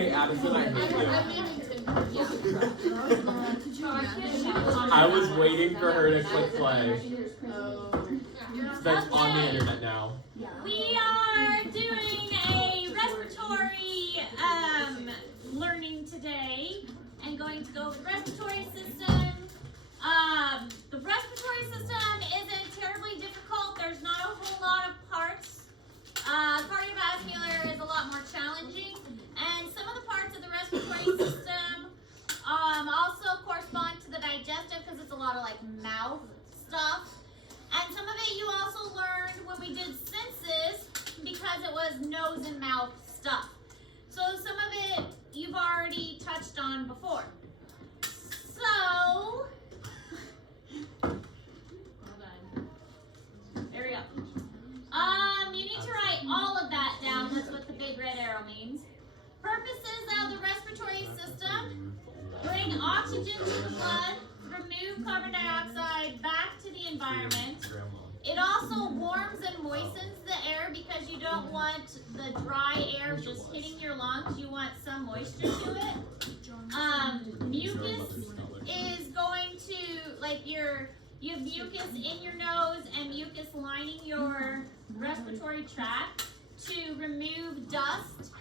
Hey, Addison, I hate you. I was waiting for her to click play. That's on the internet now. We are doing a respiratory learning today and going to go over the respiratory system. The respiratory system isn't terribly difficult. There's not a whole lot of parts. Cardiovascular is a lot more challenging. And some of the parts of the respiratory system also correspond to the digestive because it's a lot of like mouth stuff. And some of it you also learned when we did senses because it was nose and mouth stuff. So some of it you've already touched on before. So, there we go. You need to write all of that down. That's what the big red arrow means. Purposes of the respiratory system: bring oxygen to the blood, remove carbon dioxide back to the environment. It also warms and moistens the air because you don't want the dry air just hitting your lungs. You want some moisture to it. Mucus is going to, like you have mucus in your nose and mucus lining your respiratory tract to remove dust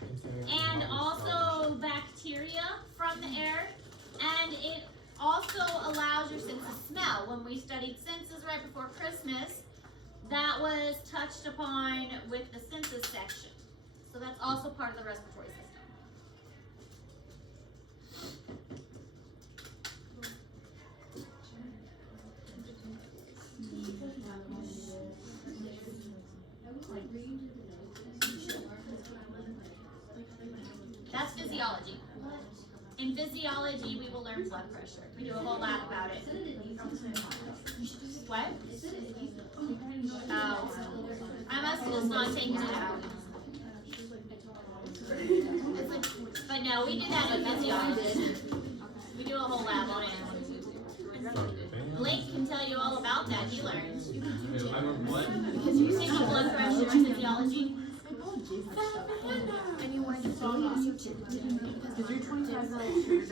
and also bacteria from the air. And it also allows your sense of smell. When we studied senses right before Christmas, that was touched upon with the senses section. So that's also part of the respiratory system. That's physiology. In physiology, we will learn blood pressure. We do a whole lab about it. What? Oh, I must have just not taken it out. But no, we do that in physiology. We do a whole lab on it. Blake can tell you all about that. He learned. Taking blood pressure in physiology. And you want to follow YouTube because you're 25 minutes.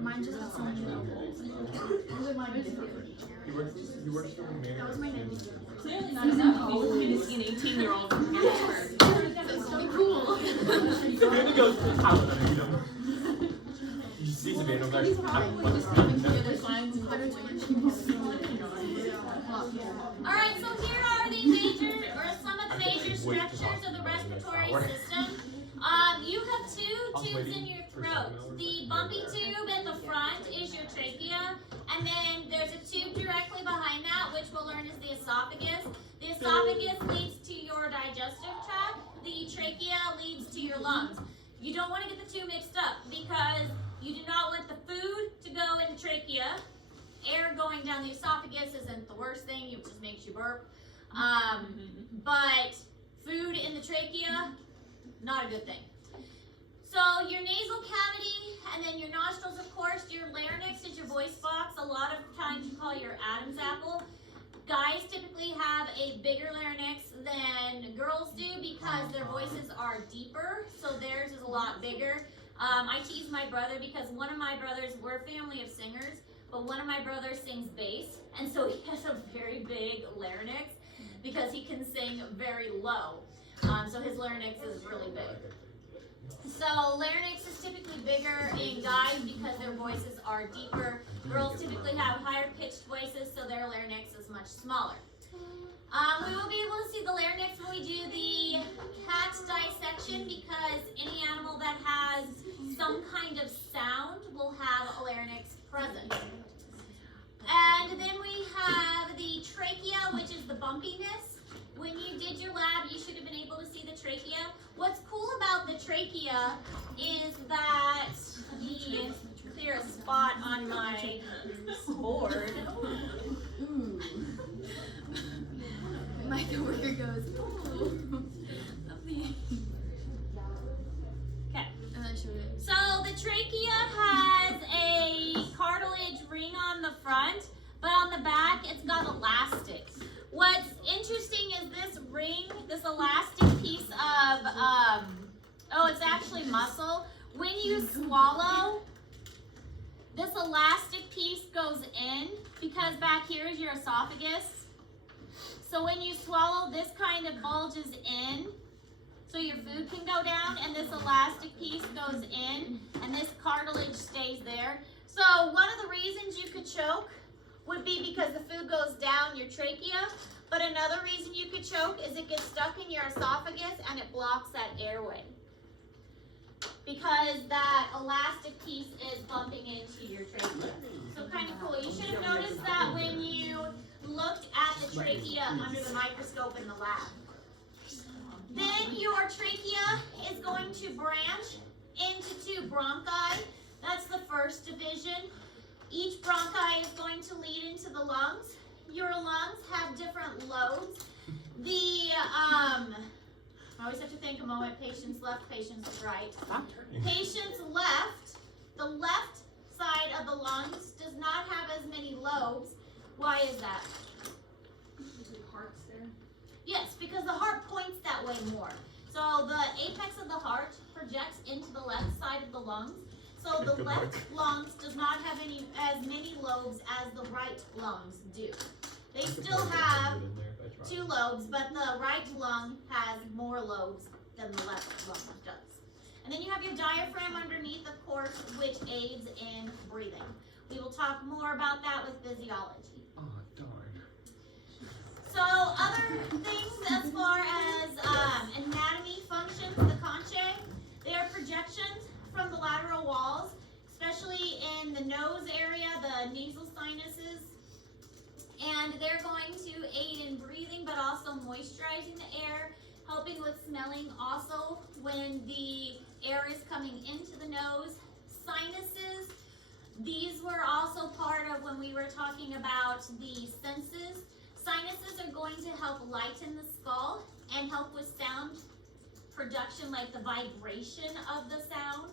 Mine just has so many levels. That was my name. Clearly not enough. All of you see an 18-year-old from Harrisburg. That's so cool. Savannah goes out of them. You see Savannah like, Alright, so here are the major, or some of the major structures of the respiratory system. You have two tubes in your throat. The bumpy tube at the front is your trachea, and then there's a tube directly behind that, which we'll learn is the esophagus. The esophagus leads to your digestive tract. The trachea leads to your lungs. You don't want to get the two mixed up because you do not want the food to go in the trachea. Air going down the esophagus isn't the worst thing, it just makes you burp. But food in the trachea, not a good thing. So your nasal cavity and then your nostrils, of course, your larynx is your voice box. A lot of times you call your Adam's apple. Guys typically have a bigger larynx than girls do because their voices are deeper, so theirs is a lot bigger. I tease my brother because one of my brothers, we're a family of singers, but one of my brothers sings bass, and so he has a very big larynx because he can sing very low. So his larynx is really big. So larynx is typically bigger in guys because their voices are deeper. Girls typically have higher pitched voices, so their larynx is much smaller. We will be able to see the larynx when we do the cat dissection because any animal that has some kind of sound will have a larynx present. And then we have the trachea, which is the bumpiness. When you did your lab, you should have been able to see the trachea. What's cool about the trachea is that clear a spot on my board. My coworker goes, oh, lovely. Okay. And I showed it. So the trachea has a cartilage ring on the front, but on the back it's got elastic. What's interesting is this ring elastic piece of, oh, it's actually muscle. When you swallow, this elastic piece goes in because back here is your esophagus. So when you swallow, this kind of bulges in so your food can go down, and this elastic piece goes in, and this cartilage stays there. So one of the reasons you could choke would be because the food goes down your trachea, but another reason you could choke is it gets stuck in your esophagus and it blocks that airway. Because that elastic piece is bumping into your trachea. So kind of cool. You should have noticed that when you looked at the trachea under the microscope in the lab. Then your trachea is going to branch into two bronchi. That's the first division. Each bronchi is going to lead into the lungs. Your lungs have different lobes. I always have to think a moment. Patient's left, patient's right. Patient's left, the left side of the lungs does not have as many lobes. Why is that? Heart's there. Yes, because the heart points that way more. So the apex of the heart projects into the left side of the lungs. So the left lungs does not have as many lobes as the right lungs do. They still have 2 lobes, but the right lung has more lobes than the left lung does. And then you have your diaphragm underneath, of course, which aids in breathing. We will talk more about that with physiology. Oh, darn. So other things as far as anatomy functions, the conchae, they are projections from the lateral walls, especially in the nose area, the nasal sinuses. And they're going to aid in breathing, but also moisturizing the air, helping with smelling also when the air is coming into the nose. Sinuses, these were also part of when we were talking about the senses. Sinuses are going to help lighten the skull and help with sound production, like the vibration of the sound.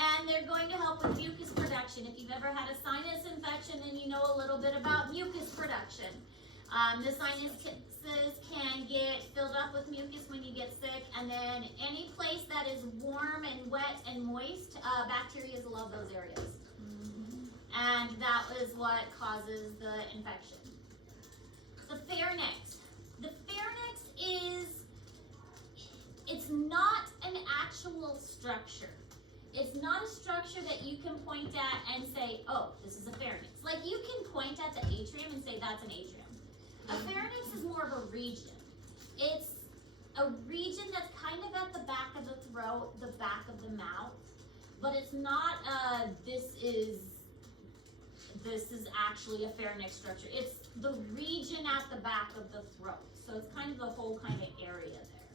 And they're going to help with mucus production. If you've ever had a sinus infection, then you know a little bit about mucus production. The sinuses can get filled up with mucus when you get sick, and then any place that is warm and wet and moist, bacteria love those areas. And that is what causes the infection. The pharynx. The pharynx it's not an actual structure. It's not a structure that you can point at and say, oh, this is a pharynx. Like you can point at the atrium and say that's an atrium. A pharynx is more of a region. It's a region that's kind of at the back of the throat, the back of the mouth, but it's not this is actually a pharynx structure. It's the region at the back of the throat. So it's kind of the whole kind of area there.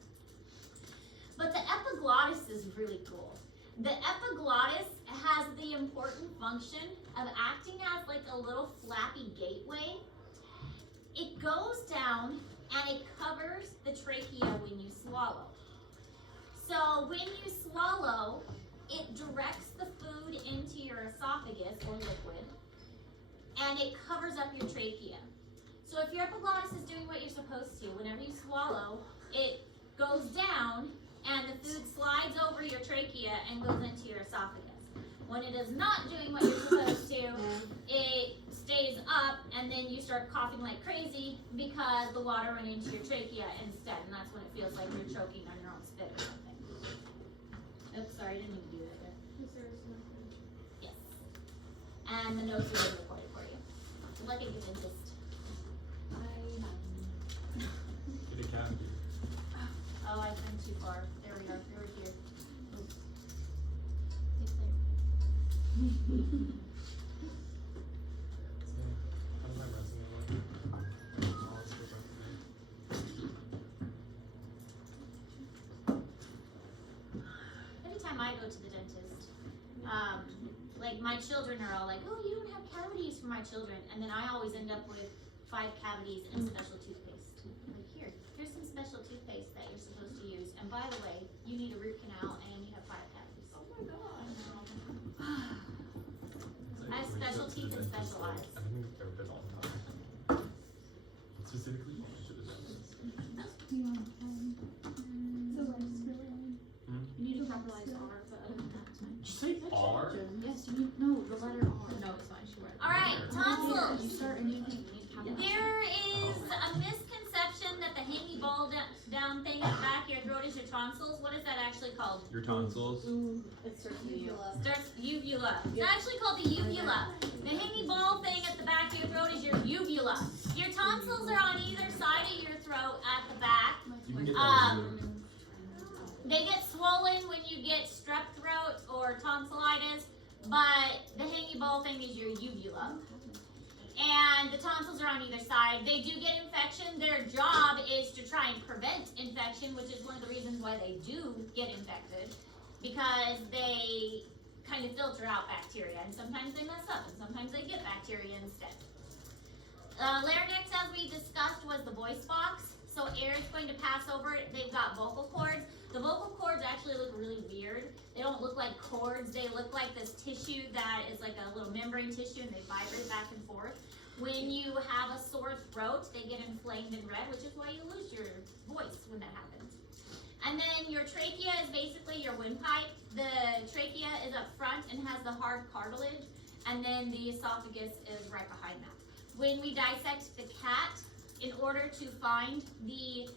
But the epiglottis is really cool. The epiglottis has the important function of acting as like a little flappy gateway. It goes down and it covers the trachea when you swallow. So when you swallow, it directs the food into your esophagus or liquid, and it covers up your trachea. So if your epiglottis is doing what you're supposed to, whenever you swallow, it goes down and the food slides over your trachea and goes into your esophagus. When it is not doing what you're supposed to, it stays up and then you start coughing like crazy because the water went into your trachea instead, and that's when it feels like you're choking on your own spit or something. Oops, sorry, I didn't mean to do that there. Yes. And the nose is recorded for you. Like a good dentist. Get a cavity. Oh, I went too far. There we are. They were here. Oops. How's my resume going? Oh, it's good resume. Anytime I go to the dentist, like my children are all like, oh, you don't have cavities for my children. And then I always end up with 5 cavities and special toothpaste. I'm like, here's some special toothpaste that you're supposed to use. And by the way, you need a root canal and you have 5 cavities. Oh my God. I have special teeth and special eyes. I think I've ever been all the time. Specifically to the dentist. fall down thing at the back of your throat is your tonsils. What is that actually called? Your tonsils. It starts with you. Starts uvula. It's actually called the uvula. The hanging ball thing at the back of your throat is your uvula. Your tonsils are on either side of your throat at the back. You can get that. They get swollen when you get strep throat or tonsillitis, but the hanging ball thing is your uvula. And the tonsils are on either side. They do get infection. Their job is to try and prevent infection, which is one of the reasons why they do get infected, because they kind of filter out bacteria, and sometimes they mess up, and sometimes they get bacteria instead. Larynx, as we discussed, was the voice box. So air is going to pass over it. They've got vocal cords. The vocal cords actually look really weird. They don't look like cords. They look like this tissue that is like a little membrane tissue, and they vibrate back and forth. When you have a sore throat, they get inflamed and red, which is why you lose your voice when that happens. And then your trachea is basically your windpipe. The trachea is up front and has the hard cartilage, and then the esophagus is right behind that. When we dissect the cat, in order to find the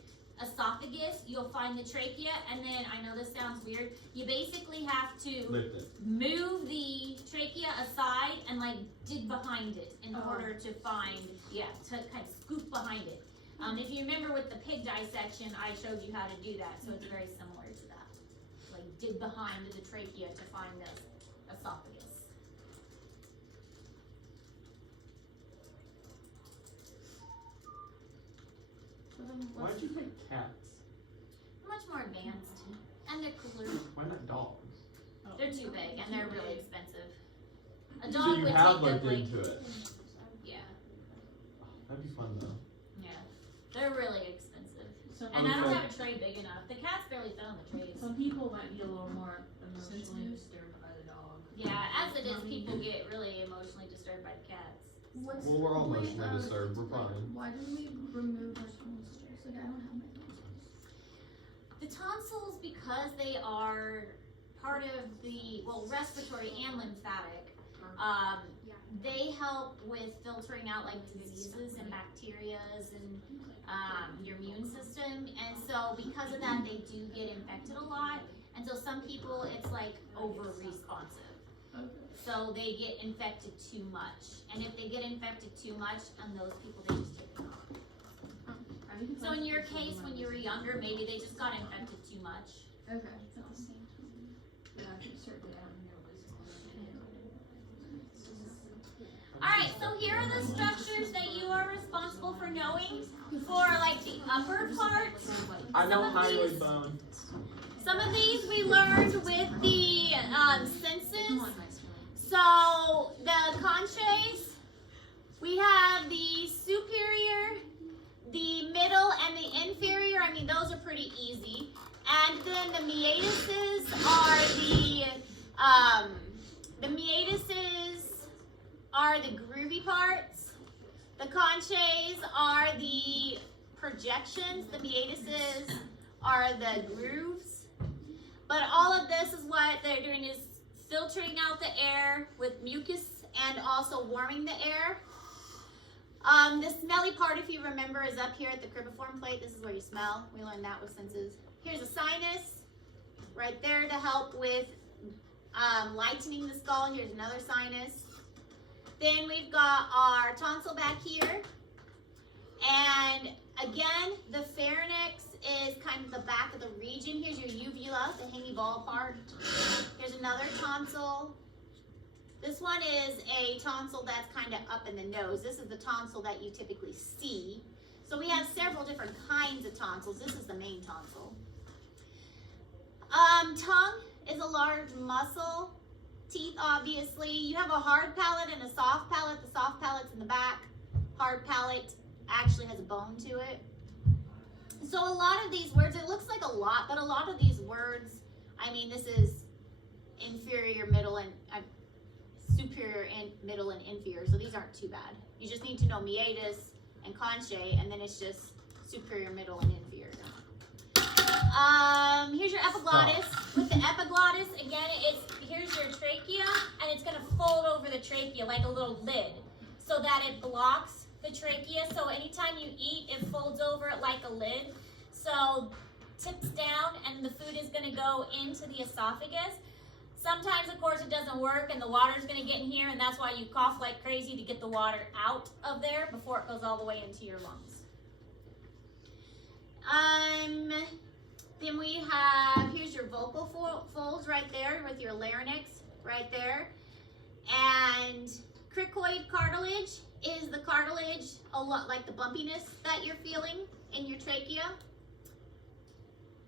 esophagus, you'll find the trachea, and then, I know this sounds weird, you basically have to Lift it. move the trachea aside and like dig behind it in order to find, to kind of scoop behind it. If you remember with the pig dissection, I showed you how to do that, so it's very similar to that. Like dig behind the trachea to find the esophagus. Why'd you pick cats? Much more advanced, and they're cooler. Why not dogs? They're too big, and they're really expensive. A So dog you would have take looked them, like, into it. yeah, That'd be fun though. they're really expensive. Some, And I don't Okay. have a tray big enough. The cats barely fit on the trays. some people might be a little more emotionally disturbed by the dog. Yeah, as it is, people get really emotionally disturbed by the cats. What's Well, we're all the point emotionally of, disturbed. We're fine. Why did we remove our tonsils? Like, I don't have my tonsils. The tonsils, because they are part of the, respiratory and lymphatic, they help with filtering out like diseases and bacterias and your immune system. And so because of that, they do get infected a lot. And so some people, it's like over responsive. So they get infected too much. And if they get infected too much, and those people, they just take them off. So in your case, when you were younger, maybe they just got infected too much. Okay. Yeah, I think certainly I don't know what's Alright, so here are the structures that you are responsible for knowing for like the upper part. I know Some of these- thyroid bone. Some of these we learned with the senses. So the conchays, we have the superior, the middle, and the inferior. I mean, those are pretty easy. And then the meatuses are the groovy parts. The conchays are the projections. The meatuses are the grooves. But all of this is what they're doing is filtering out the air with mucus and also warming the air. The smelly part, if you remember, is up here at the cribriform plate. This is where you smell. We learned that with senses. Here's a sinus right there to help with lightening the skull. Here's another sinus. Then we've got our tonsil back here. And again, the pharynx is kind of the back of the region. Here's your uvula, the hanging ball part. Here's another tonsil. This one is a tonsil that's kind of up in the nose. This is the tonsil that you typically see. So we have several different kinds of tonsils. This is the main tonsil. Tongue is a large muscle. Teeth, obviously. You have a hard palate and a soft palate. The soft palate's in the back. Hard palate actually has a bone to it. So a lot of these words, it looks like a lot, but a lot of these words, I mean, this is inferior, middle, and superior, and middle, and inferior. So these aren't too bad. You just need to know meatus and conchay, and then it's just superior, middle, and inferior. Here's your epiglottis. With the epiglottis, again, here's your trachea, and it's gonna fold over the trachea like a little lid, so that it blocks the trachea. So anytime you eat, it folds over it like a lid. So tips down and the food is gonna go into the esophagus. Sometimes, of course, it doesn't work and the water's gonna get in here, and that's why you cough like crazy to get the water out of there before it goes all the way into your lungs. Then we have, here's your vocal folds right there with your larynx right there. And cricoid cartilage is the cartilage, a lot like the bumpiness that you're feeling in your trachea.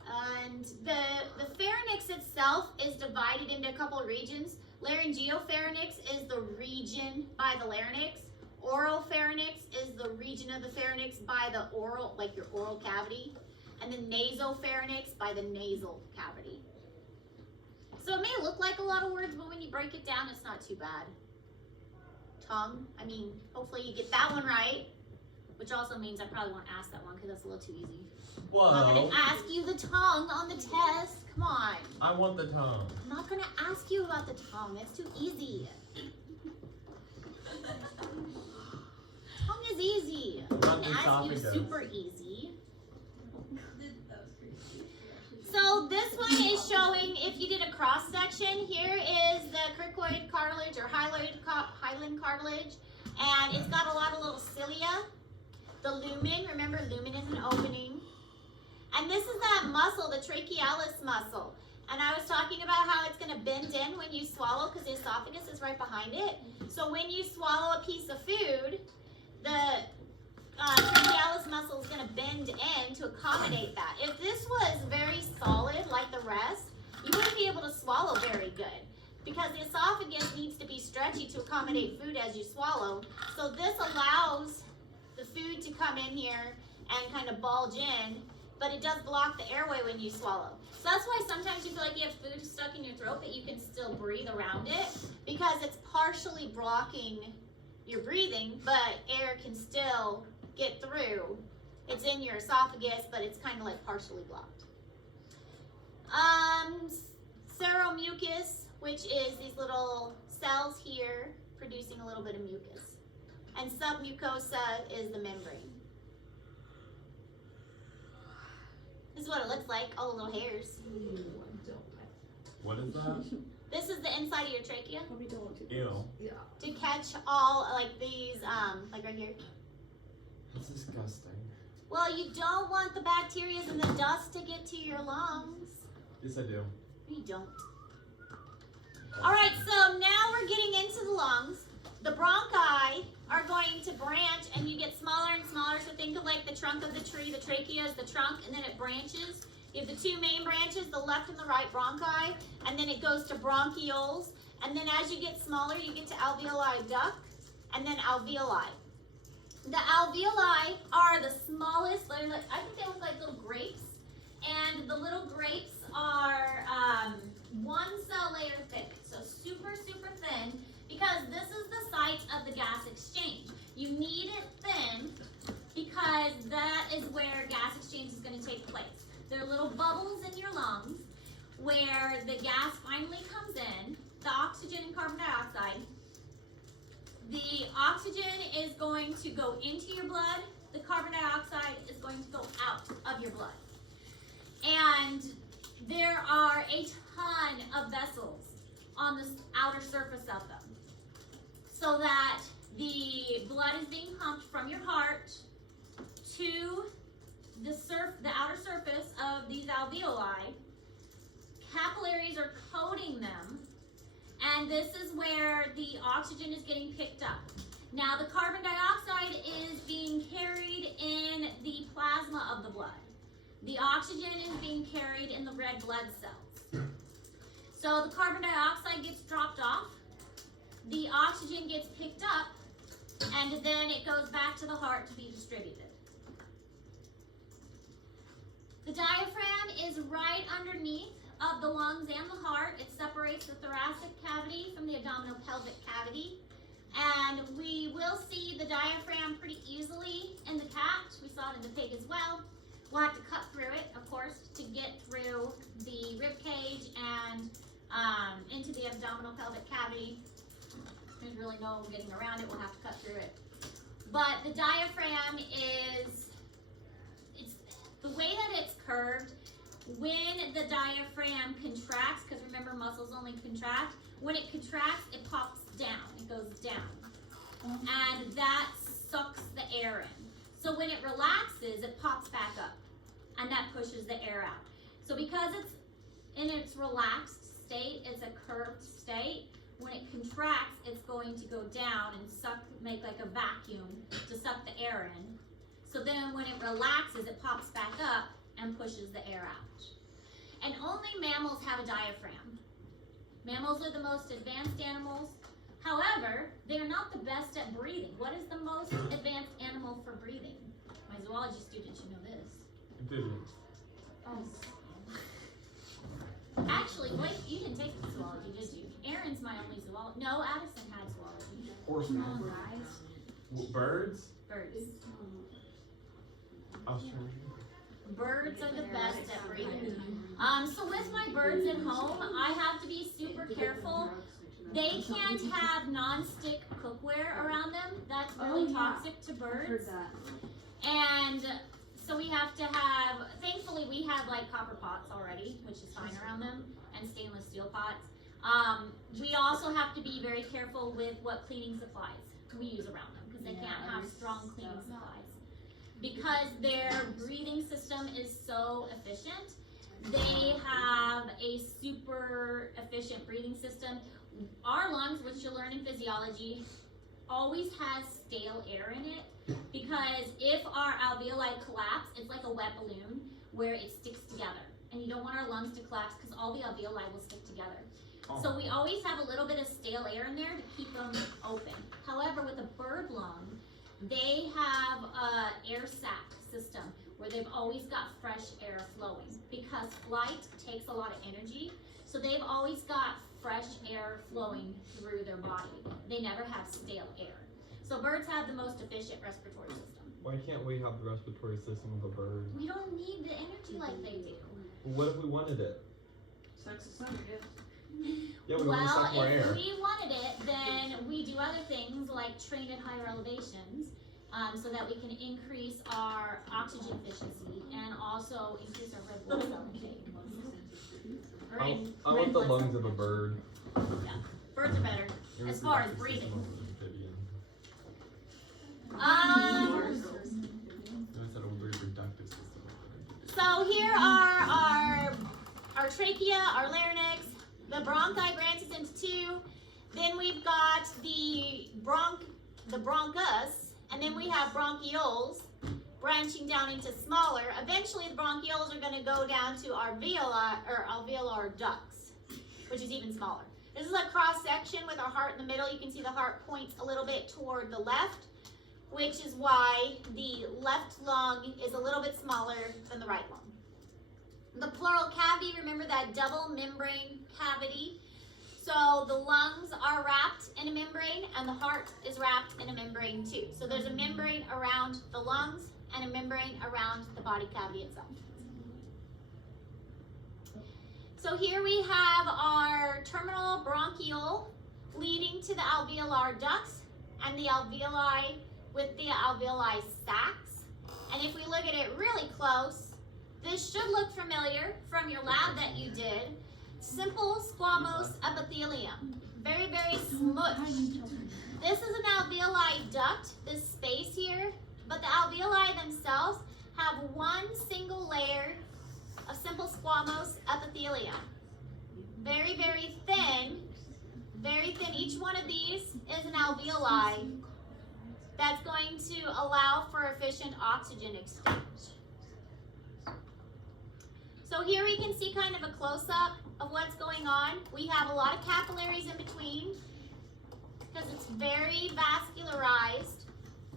And the pharynx itself is divided into a couple of regions. Laryngopharynx is the region by the larynx. Oropharynx is the region of the pharynx by the oral, like your oral cavity. And then nasopharynx by the nasal cavity. So it may look like a lot of words, but when you break it down, it's not too bad. Tongue, I mean, hopefully you get that one right. Which also means I probably won't ask that one because that's a little too easy. Whoa. I'm not going to ask you the tongue on the test. Come on. I want the tongue. I'm not going to ask you about the tongue. It's too easy. Tongue is easy. I'm Not going the to ask you esophagus. super easy. So this one is showing, if you did a cross section, here is the cricoid cartilage or hyaline cartilage, and it's got a lot of little cilia. The lumen, remember lumen is an opening. And this is that muscle, the trachealis muscle. And I was talking about how it's going to bend in when you swallow because the esophagus is right behind it. So when you swallow a piece of food, the trachealis muscle is going to bend in to accommodate that. If this was very solid like the rest, you wouldn't be able to swallow very good because the esophagus needs to be stretchy to accommodate food as you swallow. So this allows the food to come in here and kind of bulge in, but it does block the airway when you swallow. So that's why sometimes you feel like you have food stuck in your throat, but you can still breathe around it because it's partially blocking your breathing, but air can still get through. It's in your esophagus, but it's kind of like partially blocked. Seromucus, which is these little cells here producing a little bit of mucus. And submucosa is the membrane. This is what it looks like, all the little hairs. What is that? This is the inside of your trachea Ew. to catch all like these, like right here. That's disgusting. Well, you don't want the bacteria and the dust to get to your lungs. Yes, I do. You don't. All right, so now we're getting into the lungs. The bronchi are going to branch and you get smaller and smaller. So think of like the trunk of the tree. The trachea is the trunk and then it branches. You have the two main branches, the left and the right bronchi, and then it goes to bronchioles. And then as you get smaller, you get to alveoli duct and then alveoli. The alveoli are the smallest. I think they look like little grapes. And the little grapes are 1 cell layer thick. So super, super thin because this is the site of the gas exchange. You need it thin because that is where gas exchange is going to take place. There are little bubbles in your lungs where the gas finally comes in, the oxygen and carbon dioxide. The oxygen is going to go into your blood. The carbon dioxide is going to go out of your blood. And there are a ton of vessels on the outer surface of them so that the blood is being pumped from your heart to the outer surface of these alveoli. Capillaries are coating them, and this is where the oxygen is getting picked up. Now the carbon dioxide is being carried in the plasma of the blood. The oxygen is being carried in the red blood cells. So the carbon dioxide gets dropped off, the oxygen gets picked up, and then it goes back to the heart to be distributed. The diaphragm is right underneath of the lungs and the heart. It separates the thoracic cavity from the abdominopelvic cavity. And we will see the diaphragm pretty easily in the cat. We saw it in the pig as well. We'll have to cut through it, of course, to get through the rib cage and into the abdominopelvic cavity. There's really no getting around it. We'll have to cut through it. But the diaphragm is, the way that it's when the diaphragm contracts, because remember muscles only contract, when it contracts, it pops down, it goes down. And that sucks the air in. So when it relaxes, it pops back up, and that pushes the air out. So because it's in its relaxed state, it's a curved state, when it contracts, it's going to go down and make like a vacuum to suck the air in. So then when it relaxes, it pops back up and pushes the air out. And only mammals have a diaphragm. Mammals are the most advanced animals. However, they're not the best at breathing. What is the most advanced animal for breathing? My zoology students should know this. Amphibians. Oh. Actually, wait, you didn't take zoology, did you? Aaron's my only zoology. No, Addison had zoology. Horses. Birds? Birds. I was trying to. Birds are the best at breathing. So with my birds at home, I have to be super careful. They can't have non-stick cookware around them. That's really toxic to birds. And so we have to have, thankfully we have like copper pots already, which is fine around them, and stainless steel pots. We also have to be very careful with what cleaning supplies we use around them, because they can't have strong cleaning supplies. Because their breathing system is so efficient, they have a super efficient breathing system. Our lungs, which you'll learn in physiology, always has stale air in it, because if our alveoli collapse, it's like a wet balloon where it sticks together. And you don't want our lungs to collapse because all the alveoli will stick together. So we always have a little bit of stale air in there to keep them open. However, with a bird lung, they have a air sac system where they've always got fresh air flowing, because flight takes a lot of energy. So they've always got fresh air flowing through their body. They never have stale air. So birds have the most efficient respiratory system. Why can't we have the respiratory system of a bird? We don't need the energy like they do. What if we wanted it? Sex is not a gift. Yeah, we want to suck more If air. we wanted it, then we do other things like train at higher elevations, so that we can increase our oxygen efficiency and also increase our red blood cell intake. I want the lungs of a bird. Yeah, birds are better as far as breathing. So here are our trachea, our larynx. The bronchi branches into two. Then we've got the bronchus, and then we have bronchioles branching down into smaller. Eventually, the bronchioles are going to go down to our alveolar ducts, which is even smaller. This is a cross section with our heart in the middle. You can see the heart points a little bit toward the left, which is why the left lung is a little bit smaller than the right lung. The pleural cavity, remember that double membrane cavity? So the lungs are wrapped in a membrane and the heart is wrapped in a membrane too. So there's a membrane around the lungs and a membrane around the body cavity itself. So here we have our terminal bronchiole leading to the alveolar ducts and the alveoli with the alveoli sacs. And if we look at it really close, this should look familiar from your lab that you did. Simple squamous epithelium. Very, very smushed. This is an alveoli duct, this space here, but the alveoli themselves have one single layer of simple squamous epithelium. Very, very thin. Very thin. Each one of these is an alveoli that's going to allow for efficient oxygen exchange. So here we can see kind of a close-up of what's going on. We have a lot of capillaries in between because it's very vascularized,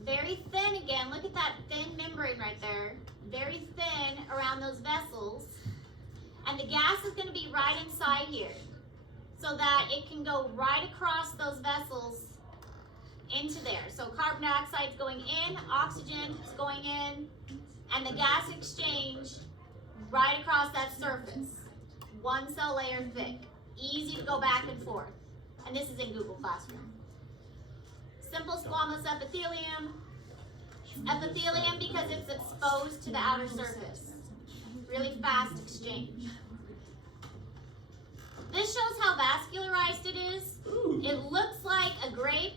very thin again. Look at that thin membrane right there. Very thin around those vessels. And the gas is going to be right inside here so that it can go right across those vessels into there. So carbon dioxide is going in, oxygen is going in, and the gas exchange right across that surface. One cell layer thick. Easy to go back and forth. And this is in Google Classroom. Simple squamous epithelium. Epithelium because it's exposed to the outer surface. really fast exchange. This shows how vascularized it is. Ooh. It looks like a grape.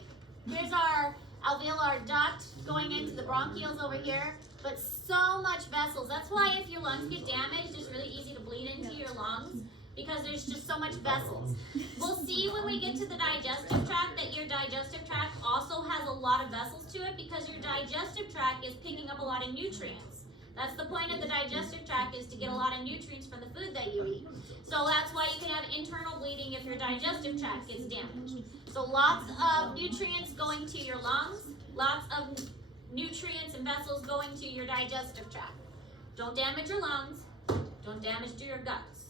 Here's our alveolar duct going into the bronchioles over here, but so much vessels. That's why if your lungs get damaged, it's really easy to bleed into your lungs because there's just so much vessels. We'll see when we get to the digestive tract that your digestive tract also has a lot of vessels to it because your digestive tract is picking up a lot of nutrients. That's the point of the digestive tract, is to get a lot of nutrients from the food that you eat. So that's why you can have internal bleeding if your digestive tract gets damaged. So lots of nutrients going to your lungs, lots of nutrients and vessels going to your digestive tract. Don't damage your lungs, don't damage your guts.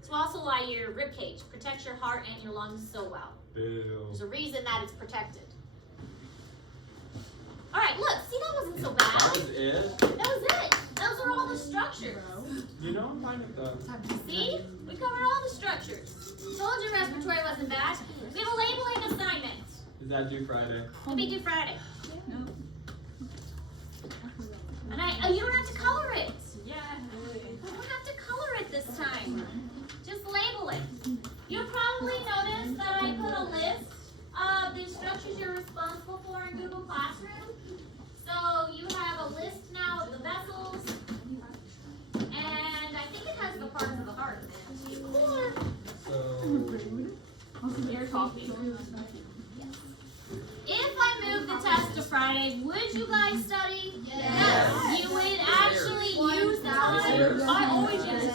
It's also why your rib cage protects your heart and your lungs so well. Ew. There's a reason that it's protected. All right, look, see, that wasn't so That bad. was it? That was it. Those are all the structures. You know, I'm fine with that. See? We covered all the structures. Told you respiratory wasn't bad. We have a labeling assignment. Is that due Friday? It'll be due Friday. And you don't have to color it. Yeah. You don't have to color it this time. Just label it. You'll probably notice that I put a list of the structures you're responsible for in Google Classroom. So you have a list now of the vessels. And I think it has the parts of the heart in it too. So, You're talking. If I move the test to Friday, would you guys study? Yes. You would actually use the time. I always use it.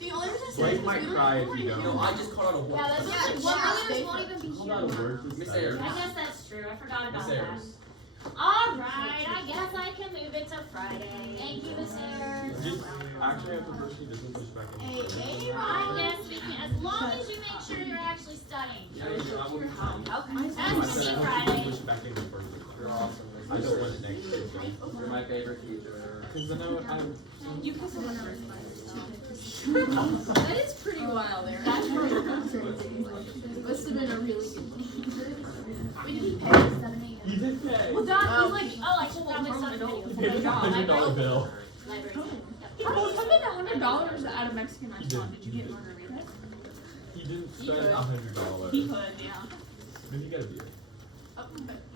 The only reason I Blake might cry if you You know, don't. I just caught on a Yeah, that's Yeah, true. one Cheerleaders day won't even be How here about a tomorrow. word for Miss study? Ayers. I guess that's true. I forgot about Miss that. Ayers. All right, I guess I can move it to Friday. Thank you, Miss Ayers. Just actually have to push this and push back in. Hey, I guess we can, as long as you make sure you're actually studying. Yeah, I will be fine. Okay. That's I gonna said I be hope you Friday. push back in before you. You're awesome. I don't want it next year. You're my favorite teacher. Because then I'm You kiss it on her. That is pretty wild there. That's must have been a really good one. We didn't pay instead of me. You did pay. Well, Don, he's like, oh, I should probably start the video. You paid a $100 bill. Library. How did $100 at a Mexican restaurant? Did you get margaritas? He didn't He spend could. $100. He could, yeah. Maybe you got a beer. Oh, that's